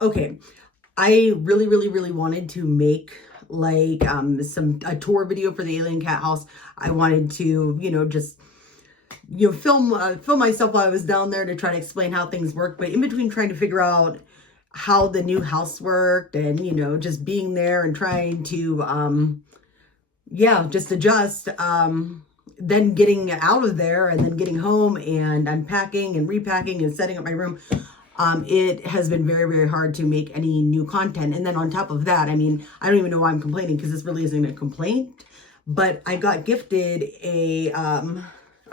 Okay, I really wanted to make like a tour video for the Alien Cat House. I wanted to, just film myself while I was down there to try to explain how things work. But in between trying to figure out how the new house worked and just being there and trying to just adjust, then getting out of there and then getting home and unpacking and repacking and setting up my room. It has been very hard to make any new content. And then on top of that, I mean, I don't even know why I'm complaining, because this really isn't a complaint, but I got gifted a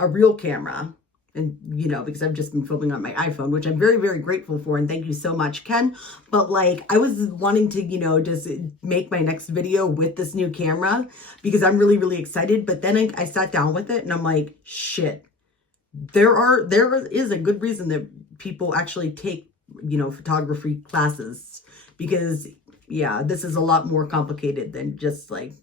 real camera, and because I've just been filming on my iPhone, which I'm very grateful for, and thank you so much, Ken. But like, I was wanting to just make my next video with this new camera because I'm really excited. But then I sat down with it and I'm like, shit, there is a good reason that people actually take photography classes, because this is a lot more complicated than just like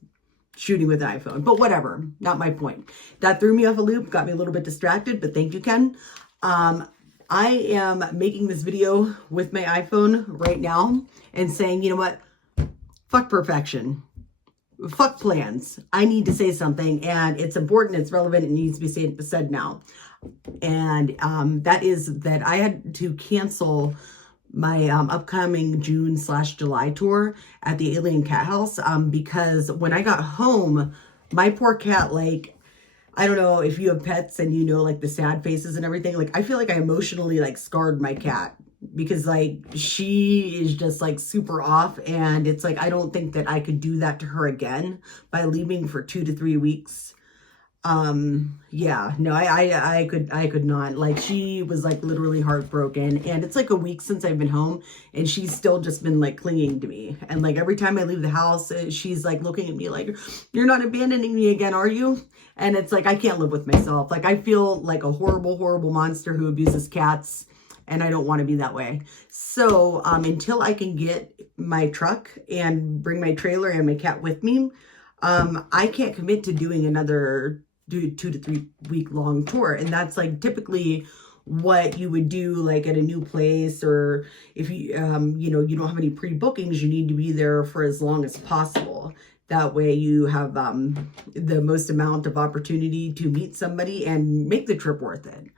shooting with an iPhone. But whatever, not my point. That threw me off a loop, got me a little bit distracted, but thank you, Ken. I am making this video with my iPhone right now and saying, you know what, fuck perfection, fuck plans. I need to say something, and it's important, it's relevant, it needs to be said now. And that is that I had to cancel my upcoming June/July tour at the Alien Cat House because when I got home, my poor cat, like, I don't know if you have pets and like the sad faces and everything, like I feel like I emotionally like scarred my cat, because like she is just like super off, and it's like I don't think that I could do that to her again by leaving for 2 to 3 weeks. No, I could not. Like, she was like literally heartbroken, and it's like a week since I've been home, and she's still just been like clinging to me. And like every time I leave the house, she's like looking at me like, you're not abandoning me again, are you? And it's like, I can't live with myself. Like, I feel like a horrible monster who abuses cats, and I don't want to be that way. So until I can get my truck and bring my trailer and my cat with me, I can't commit to doing another 2 to 3 week long tour. And that's like typically what you would do like at a new place, or if you you don't have any pre-bookings, you need to be there for as long as possible. That way you have the most amount of opportunity to meet somebody and make the trip worth it.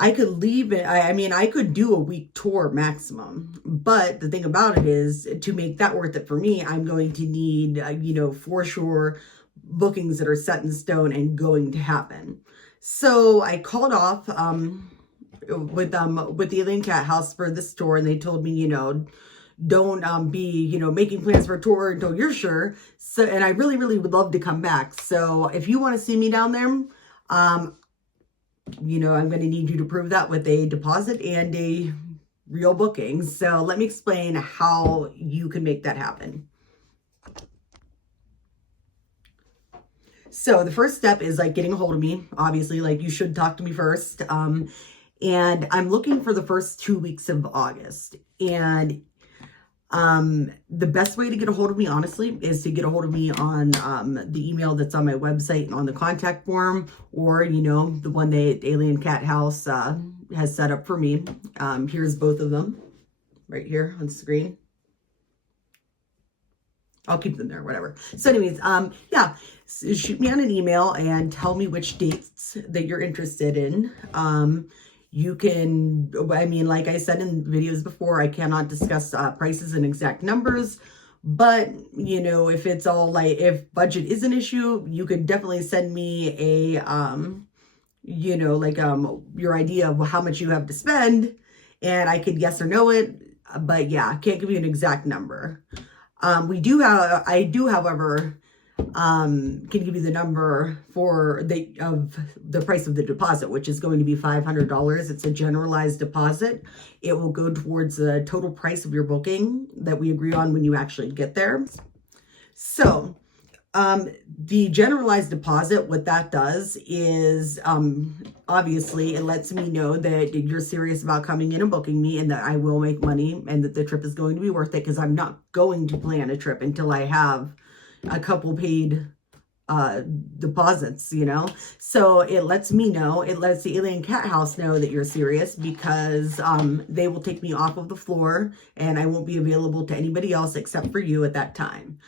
I could leave it. I mean, I could do a week tour maximum, but the thing about it is, to make that worth it for me, I'm going to need, for sure, bookings that are set in stone and going to happen. So I called off with the Alien Cat House for this tour, and they told me, don't be, making plans for a tour until you're sure. So, and I really would love to come back. So if you want to see me down there, I'm going to need you to prove that with a deposit and a real booking. So let me explain how you can make that happen. So the first step is like getting a hold of me. Obviously, like, you should talk to me first. And I'm looking for the first 2 weeks of August. And the best way to get a hold of me, honestly, is to get a hold of me on the email that's on my website and on the contact form, or the one that Alien Cat House has set up for me. Here's both of them right here on the screen. I'll keep them there, whatever. So anyways, shoot me on an email and tell me which dates that you're interested in. You can, I mean, like I said in videos before, I cannot discuss prices and exact numbers, but if it's all like, if budget is an issue, you could definitely send me a, your idea of how much you have to spend, and I could yes or no it, but yeah, I can't give you an exact number. I do, however, can give you the number for the price of the deposit, which is going to be $500. It's a generalized deposit. It will go towards the total price of your booking that we agree on when you actually get there. So the generalized deposit, what that does is, obviously it lets me know that you're serious about coming in and booking me, and that I will make money, and that the trip is going to be worth it, because I'm not going to plan a trip until I have a couple paid deposits, you know. So it lets me know, it lets the Alien Cat House know that you're serious, because they will take me off of the floor and I won't be available to anybody else except for you at that time.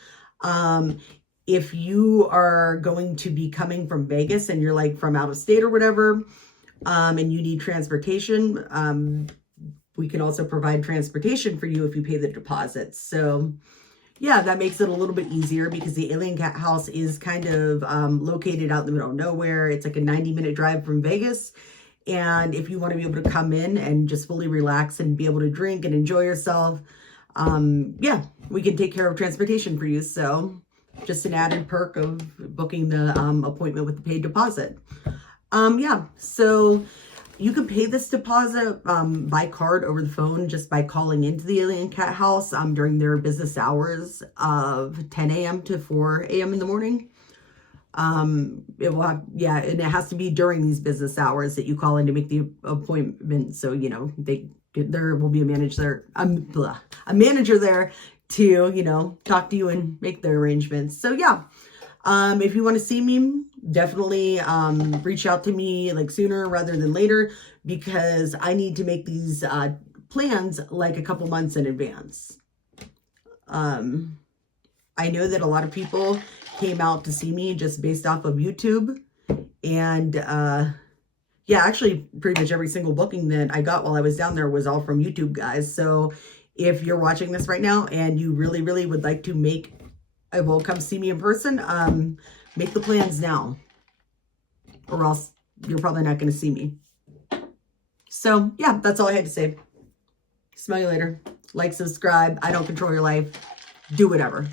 If you are going to be coming from Vegas and you're like from out of state or whatever, and you need transportation, we can also provide transportation for you if you pay the deposits. So yeah, that makes it a little bit easier, because the Alien Cat House is kind of located out in the middle of nowhere. It's like a 90-minute drive from Vegas. And if you want to be able to come in and just fully relax and be able to drink and enjoy yourself, yeah, we can take care of transportation for you. So just an added perk of booking the appointment with the paid deposit. Yeah, so you can pay this deposit by card over the phone just by calling into the Alien Cat House during their business hours of 10 a.m. to 4 a.m. in the morning. It will have, yeah, and it has to be during these business hours that you call in to make the appointment. So, you know, there will be a manager there to, you know, talk to you and make the arrangements. So yeah, if you want to see me, definitely reach out to me like sooner rather than later, because I need to make these plans like a couple months in advance. I know that a lot of people came out to see me just based off of YouTube, and yeah, actually pretty much every single booking that I got while I was down there was all from YouTube guys. So if you're watching this right now and you really, really would like to make, well, come see me in person, make the plans now, or else you're probably not going to see me. So yeah, that's all I had to say. Smell you later. Like, subscribe. I don't control your life. Do whatever.